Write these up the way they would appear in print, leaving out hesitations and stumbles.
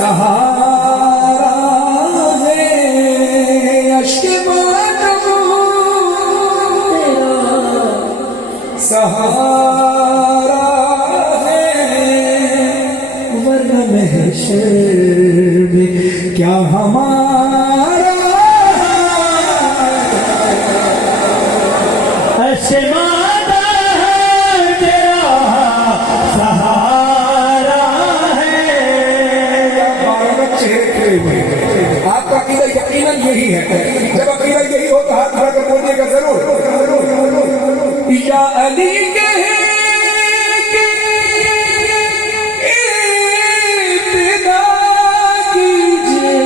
सहारा है, अश्क मातम तेरा सहारा है, वरना महशर में क्या हमारा आसमाना है तेरा सहारा है। चेहरे में आपका अकीदा यकीनन यही है। जब अकीदा यही हो तो हाथ उठाकर बोलिएगा जरूर। या अली कहे कि इब्तिदा कीजिए,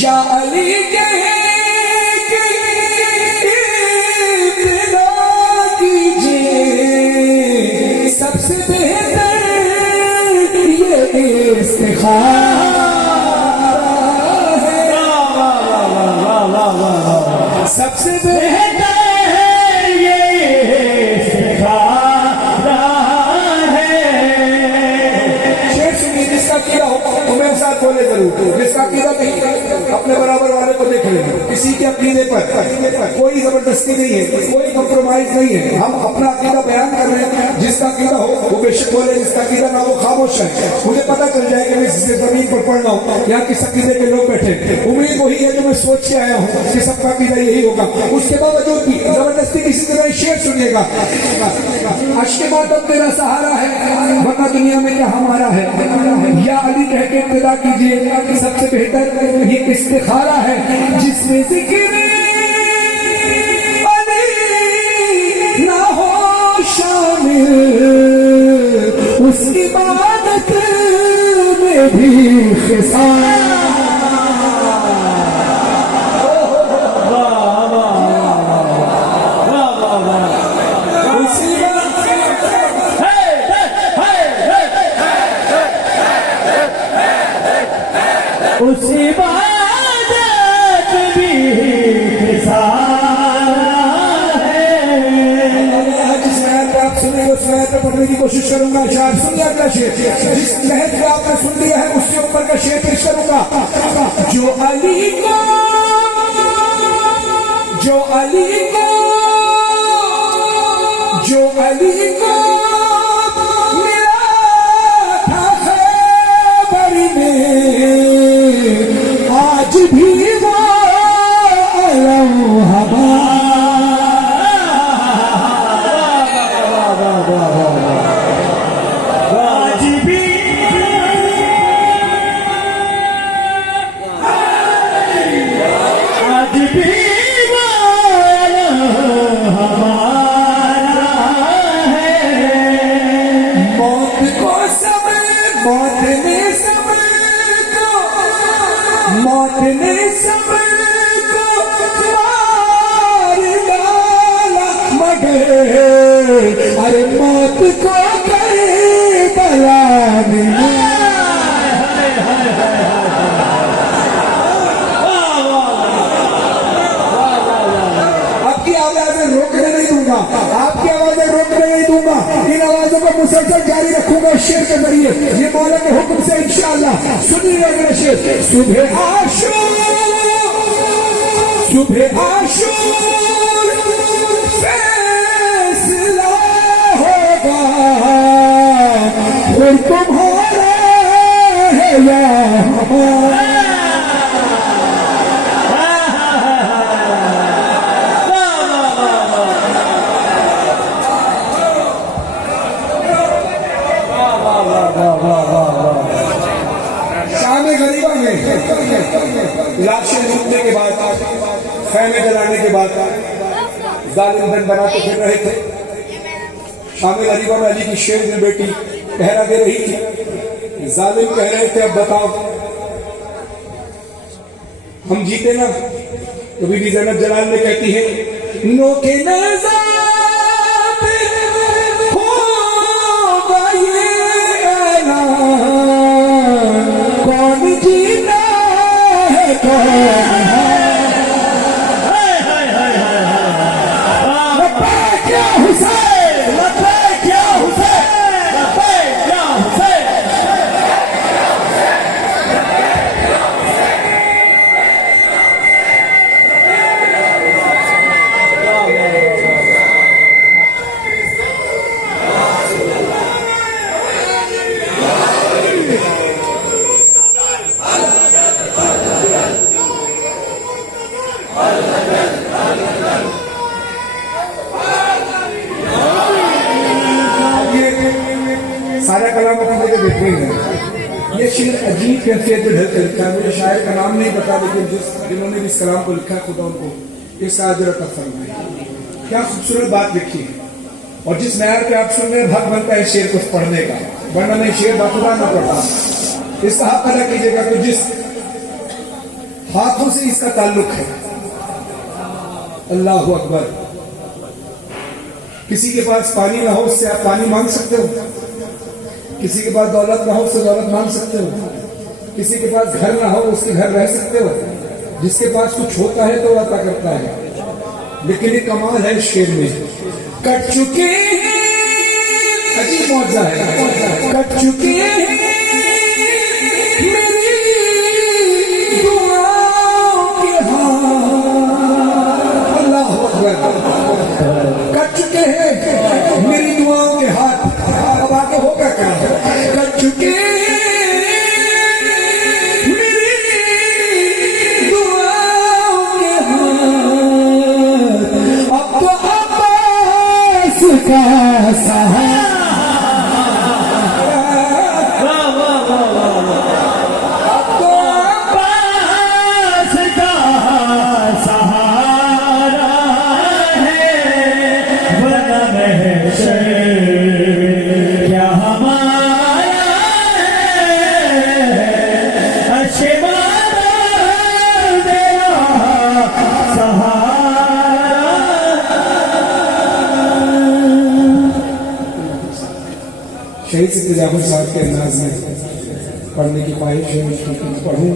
या अली कहे कि इब्तिदा कीजिए, सबसे बेहतर ये इस्तिखारा है, सबसे बेहतर है ये इस्तिखारा है। शेर सुनिए, जिसका कीड़ा हो तो मेरे साथ बोले जरूर, जिसका कीड़ा नहीं अपने बराबर वाले को देख लेंगे। किसी के अकीदे पर कोई जबरदस्ती नहीं है, कोई कॉम्प्रोमाइज नहीं है। हम अपना अकीदा बयान कर रहे हैं। जिसका कीड़ा हो वो बेशक बोले, जिसका कीड़ा ना हो खामोश है। मुझे पता चल जाए कि मैं जिससे जमीन पर पढ़ रहा हूँ यहाँ किस अकीदे के लोग बैठे। उम्मीद वही है जो मैं सोच के आया हूँ कि सबका अकीदा यही होगा। उसके बावजूद भी जबरदस्ती किसी तरह शेर सुनिएगा। अश्क मातम तेरा सहारा है, वरना दुनिया में क्या हमारा है। या अली कह के इब्तिदा कीजिए, सबसे बेहतर ये इस्तिखारा है, जिसमें जिक्र अली ना हो शामिल, उस इबादत में भी खिसार। उस इबादत भी खिसारा है। जिस लहर पे आप सुनेंगे उस लहर पे पढ़ने की कोशिश करूंगा। शायद सुनिए अगला शेर, जिस लहर पे आपने सुन लिया है उसके ऊपर का शेर पेश करूंगा। जो अली को जो अली को जो अली को मिला था खैबर में, आज भी वो अलम आज भी हमारा है। मौत को सब्र, मौत ने सब्र को, मौत ने सब्र को मार डाला, मगर अरे मौत को करबला में आपकी आवाजें रोकने नहीं दूंगा, आपकी आवाजें रोकने नहीं दूंगा। इन आवाजों को मुसलसल जारी रखूंगा शेर के जरिए, ये मौला के हुक्म से इंशाअल्लाह। सुनिए अगला शेर। सुबह आशूर फैसला होगा, फिर तुम्हारा है या हमारा। शाम गरीबा में लाशें लूटने के बाद, खैमे जलाने के बाद जालिम धन बनाते फिर रहे थे। शाम गरीबा में अली की शेर दिल बेटी पहरा दे रही थी। जालिम कह रहे थे अब बताओ हम जीते ना? तो बीबी ज़ैनब जलाल में कहती है नो के नज़ात होगा ये ऐलान, कौन जीता है कौन क्या हुसैन, क्या हुसैन, क्या हुसैन। सारा कलाम अपनी जगह बेहतरीन है। ये शेर अजीब कैफियत में ढल कर लिखा है। मुझे शायर का नाम नहीं पता, लेकिन जिन्होंने भी इस कलाम को लिखा है खुदा उनको इसका अजर अता फरमाए। क्या खूबसूरत बात लिखी है। और जिस मैार पे आप सुन रहे हैं, हक बनता है शेर को पढ़ने का, वरना मैं शेर बाखुदा ना पढ़ता। इसका हक अदा कीजिएगा। तो जिस हाथों से इसका ताल्लुक है, अल्लाह अकबर। किसी के पास पानी ना हो, उससे आप पानी मांग सकते हो। किसी के पास दौलत ना हो, उससे दौलत मांग सकते हो। किसी के पास घर ना हो, उसके घर रह सकते हो। जिसके पास कुछ होता है तो अता करता है। लेकिन ये कमाल है शेर में, कट चुके हैं, अजीब मौजा है, कट चुके हैं मेरी दुआओं के हाथ। अल्लाह अकबर। कट चुके हैं मेरी दुआओं के हाथ। अब आगे होगा क्या? कट चुके हैं मेरी दुआओं के हाथ। अब तो अब्बास का सहारा, अब तो अब्बास का सहारा है, वरना महशर क्या हमारा है। अशबाना तेरा सहारा। शहीद सिद्दीक जाफर साहब के अंदाज में पढ़ने की ख्वाहिश है, पढ़ूं।